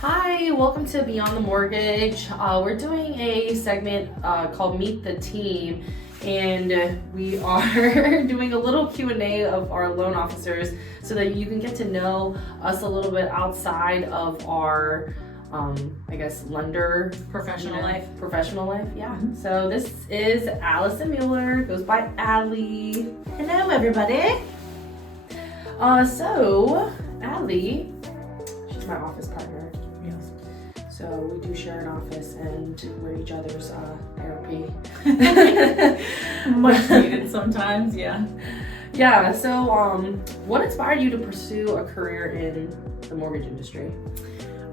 Hi, welcome to Beyond the Mortgage. We're doing a segment called Meet the Team, and we are doing a little Q&A of our loan officers so that you can get to know us a little bit outside of our, lender Professional life. Yeah. So this is Allison Mueller, goes by Alli. Hello, everybody. So Alli, she's my office partner. Yes. So we do share an office and we're each other's therapy. Much needed sometimes, yeah. Yeah, so what inspired you to pursue a career in the mortgage industry?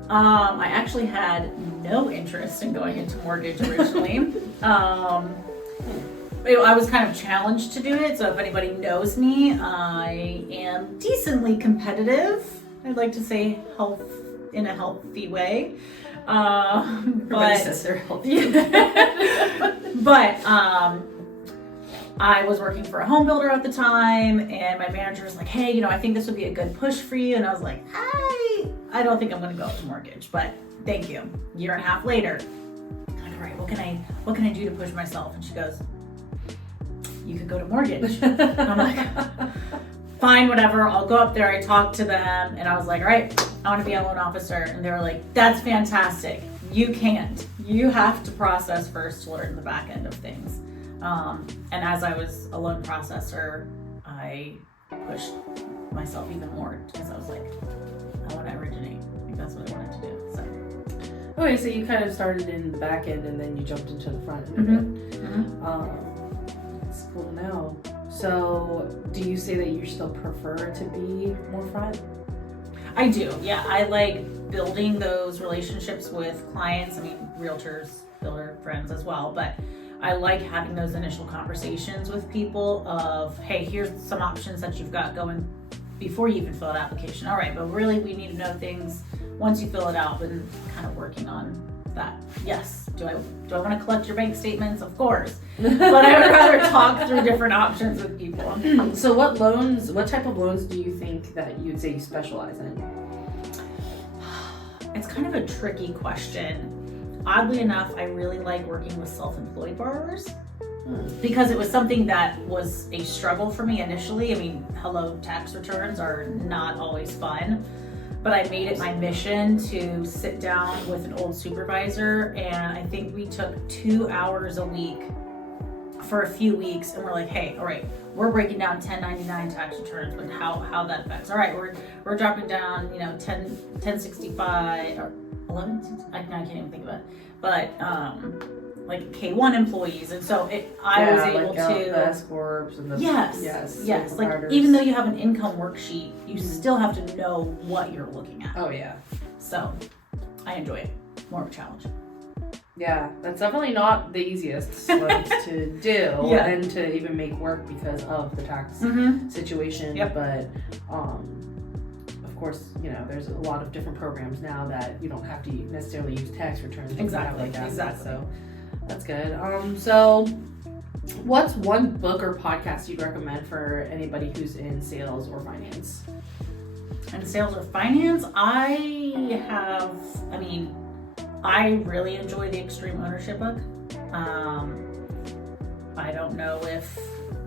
I actually had no interest in going into mortgage originally. I was kind of challenged to do it, so if anybody knows me, I am decently competitive. I'd like to say in a healthy way. Everybody says they're healthy. But I was working for a home builder at the time, and my manager was like, hey, I think this would be a good push for you. And I was like, I don't think I'm going to go with mortgage, but thank you. Year and a half later, I'm like, all right, what can I do to push myself? And she goes, you could go to mortgage. And I'm like, fine, whatever. I'll go up there. I talked to them, and I was like, all right, I want to be a loan officer. And they were like, that's fantastic. You can't. You have to process first to learn the back end of things. And as I was a loan processor, I pushed myself even more because I was like, I want to originate. I think that's what I wanted to do. So. Okay, so you kind of started in the back end and then you jumped into the front end of it. Mm-hmm. It's cool to know. So do you say that you still prefer to be more front? I do, yeah. I like building those relationships with clients. I mean, realtors, builder friends as well, but I like having those initial conversations with people of, hey, here's some options that you've got going before you even fill out an application. All right, but really we need to know things once you fill it out, and kind of working on that. Yes, do I want to collect your bank statements? Of course, but I would rather talk through different options with people. So what type of loans do you think that you'd say you specialize in? It's kind of a tricky question. Oddly enough, I really like working with self-employed borrowers because it was something that was a struggle for me initially. I mean, tax returns are not always fun, but I made it my mission to sit down with an old supervisor, and I think we took 2 hours a week for a few weeks, and we're like, hey, all right, we're breaking down 1099 tax returns, but how that affects. All right, we're dropping down, 1065 or 11. I can't even think of it, but like K1 employees, and so I was able to the S corps and the yes. Like even though you have an income worksheet, you still have to know what you're looking at. Oh yeah. So I enjoy it. More of a challenge. Yeah, that's definitely not the easiest loans to do and to even make work because of the tax situation. Yep. But of course, there's a lot of different programs now that you don't have to necessarily use tax returns. Exactly. So that's good. So what's one book or podcast you'd recommend for anybody who's in sales or finance? In sales or finance, I really enjoy the Extreme Ownership book. I don't know if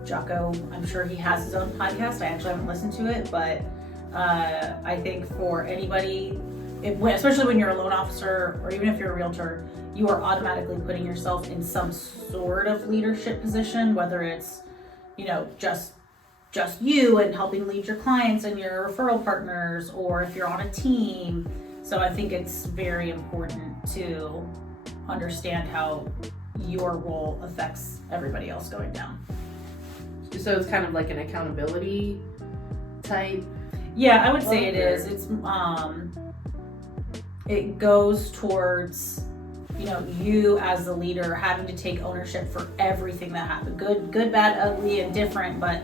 Jocko, I'm sure he has his own podcast. I actually haven't listened to it, but I think for anybody, especially when you're a loan officer or even if you're a realtor, you are automatically putting yourself in some sort of leadership position, whether it's, just you and helping lead your clients and your referral partners, or if you're on a team. So I think it's very important to understand how your role affects everybody else going down. So it's kind of like an accountability type? Yeah, I would say it is. It's it goes towards you as the leader having to take ownership for everything that happened. Good, bad, ugly, and different, but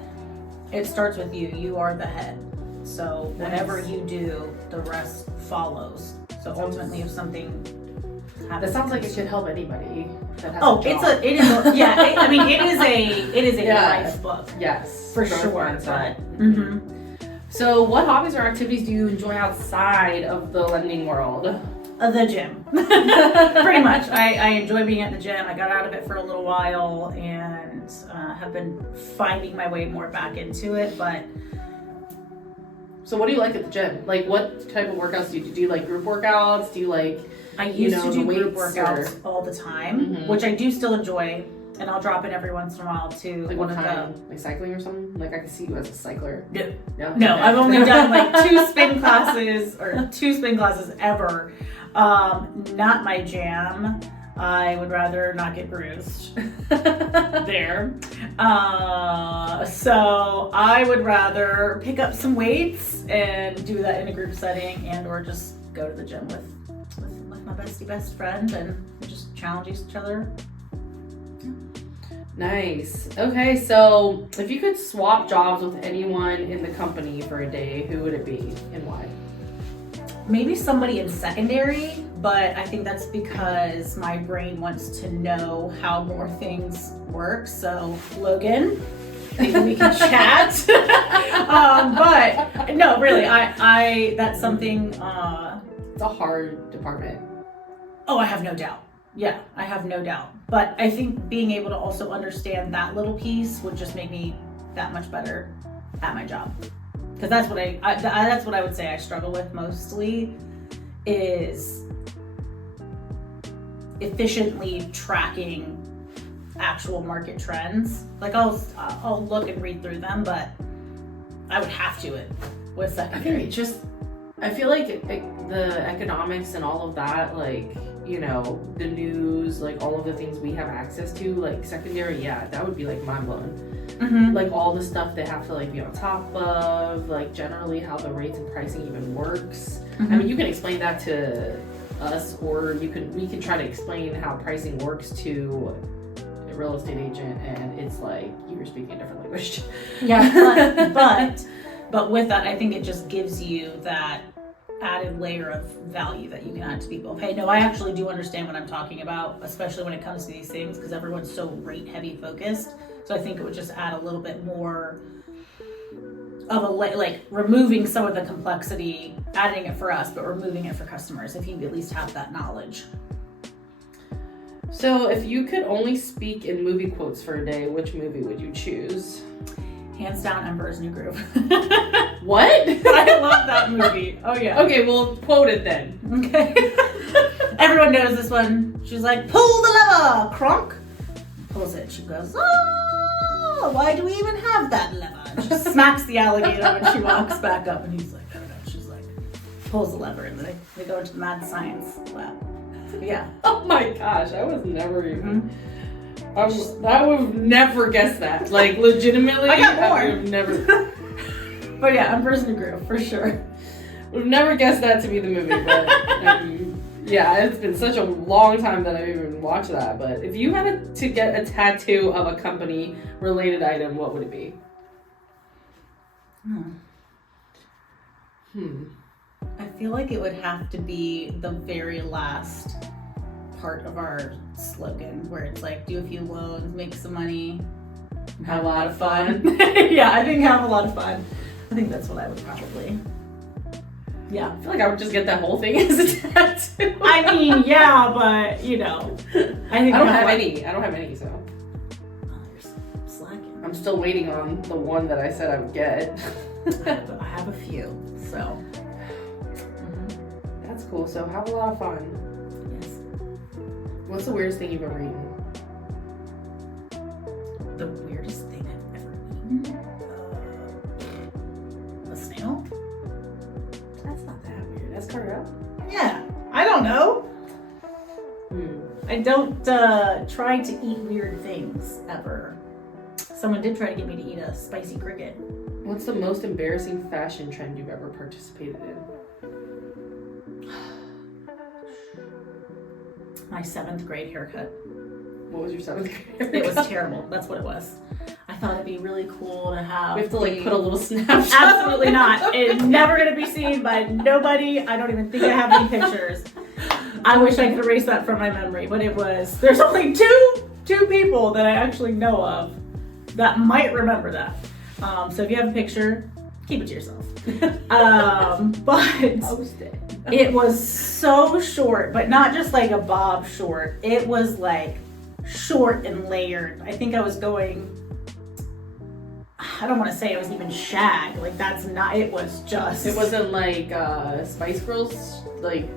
it starts with you. You are the head. So whatever you do, the rest follows. So ultimately, if something happens, that sounds like it should help anybody that has it is a life book. Yes, for sure. But So what hobbies or activities do you enjoy outside of the lending world? The gym. Pretty much. I enjoy being at the gym. I got out of it for a little while and have been finding my way more back into it, but So what do you like at the gym? Like, what type of workouts do you do? Do you like group workouts? Do you like, I used to do group weights workouts all the time, which I do still enjoy, and I'll drop in every once in a while to like one what of kind? the. Like cycling or something? Like I can see you as a cycler. No, No, no, okay. I've only done like two spin classes ever. Not my jam. I would rather not get bruised there. So I would rather pick up some weights and do that in a group setting, and or just go to the gym with my best friend and just challenge each other. Nice. Okay, so if you could swap jobs with anyone in the company for a day, who would it be and why? Maybe somebody in secondary, but I think that's because my brain wants to know how more things work. So Logan, maybe we can chat. But no, really, I that's something. It's a hard department. Oh, I have no doubt. Yeah, I have no doubt. But I think being able to also understand that little piece would just make me that much better at my job. Because that's what that's what I would say I struggle with mostly, is efficiently tracking actual market trends. Like I'll look and read through them, but I would have to it with secondary. I feel like the economics and all of that, like, you know, the news, like all of the things we have access to, like secondary, yeah, that would be like mind blowing. Mm-hmm. Like all the stuff they have to like be on top of, like generally how the rates and pricing even works. Mm-hmm. I mean, you can explain that to us, or we can try to explain how pricing works to a real estate agent, and it's like you were speaking a different language. Yeah, but with that, I think it just gives you that added layer of value that you can add to people. Hey, no, I actually do understand what I'm talking about, especially when it comes to these things, because everyone's so rate heavy focused. So I think it would just add a little bit more of a like removing some of the complexity, adding it for us, but removing it for customers, if you at least have that knowledge. So if you could only speak in movie quotes for a day, which movie would you choose? Hands down, Emperor's New Groove. What? I love that movie. Oh yeah. Okay, well, quote it then. Okay. Everyone knows this one. She's like, pull the lever, Kronk. Pulls it. She goes, oh, why do we even have that lever? And she smacks the alligator when she walks back up, and he's like, I don't know. She's like, pulls the lever, and they go into the mad science lab. Yeah. Oh my gosh, I was never even. I would never guess that. Like, legitimately, I got more. I would have never. But yeah, Emperor's New Groove for sure. Would have never guessed that to be the movie, but yeah, it's been such a long time that I've even watched that. But if you had to get a tattoo of a company related item, what would it be? I feel like it would have to be the very last part of our slogan, where it's like, do a few loans, make some money, Have a lot of fun. Yeah, I think have a lot of fun. I think that's what I would probably. Yeah. I feel like I would just get that whole thing as a tattoo. I mean, yeah, but you know, I think I don't have any, so. Oh, you're slacking. I'm still waiting on the one that I said I would get. I have a few, so. That's cool. So have a lot of fun. Yes. What's the weirdest thing you've ever eaten? The weirdest thing I've ever eaten? A snail? That's not that weird. That's cargo. Yeah. I don't know. I don't try to eat weird things ever. Someone did try to get me to eat a spicy cricket. What's the most embarrassing fashion trend you've ever participated in? My 7th grade haircut. What was your 7th grade? It was terrible. That's what it was. I thought it'd be really cool to have. We have to like put a little snapshot. Absolutely not. It's never going to be seen by nobody. I don't even think I have any pictures. I wish I could erase that from my memory, but it was. There's only two people that I actually know of that might remember that. So if you have a picture, keep it to yourself. But Post it. it was so short, but not just like a bob short. It was like short and layered. I think I was going, I don't want to say it was even shag. Like that's not, it was just. It wasn't like Spice Girls, like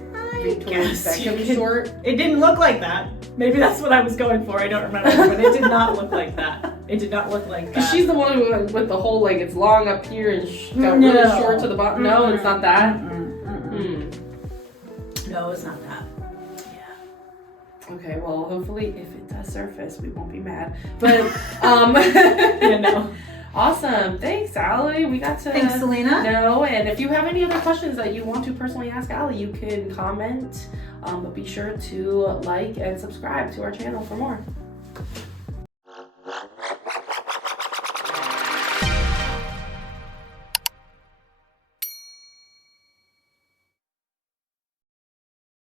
Victoria guess you Beckham could- short. It didn't look like that. Maybe that's what I was going for. I don't remember, but it did not look like that. It did not look like Cause that. she's the one with the whole like it's long up here and got really No. short to the bottom. No, it's not that. No, it's not that. Yeah. Okay, well, hopefully if it does surface, we won't be mad. But Yeah, no. awesome. Thanks, Alli. We got to Thanks, Selena. know. And if you have any other questions that you want to personally ask Alli, you can comment. But be sure to like and subscribe to our channel for more.